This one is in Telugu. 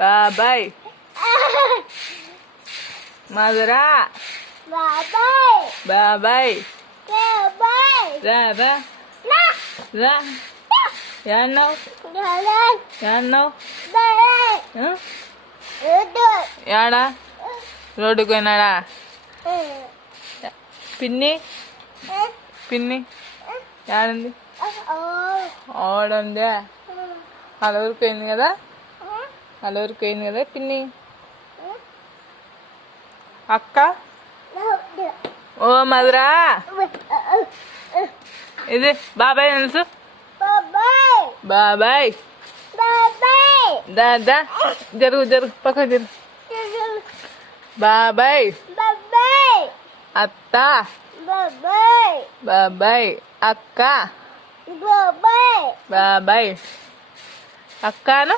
బాబాయ్. మధురా. బాబాయ్. రా రా రా. ఏమన్నావు? ఏమన్నావు? ఏడా రోడ్డుకు పోయినాడా? పిన్ని పిన్ని ఏడుంది? ఆడుందా? అలవరికి పోయింది కదా, అలవరికి పోయింది కదా పిన్ని. అక్క. ఓ మధురా, ఇది బాబాయ్ తెలుసు. బాబాయ్. దాదా జరుగు జరుగు పక్క జరుగు. బాబాయ్. అత్త. బాబాయ్. అక్క. బాబాయ్. అక్కను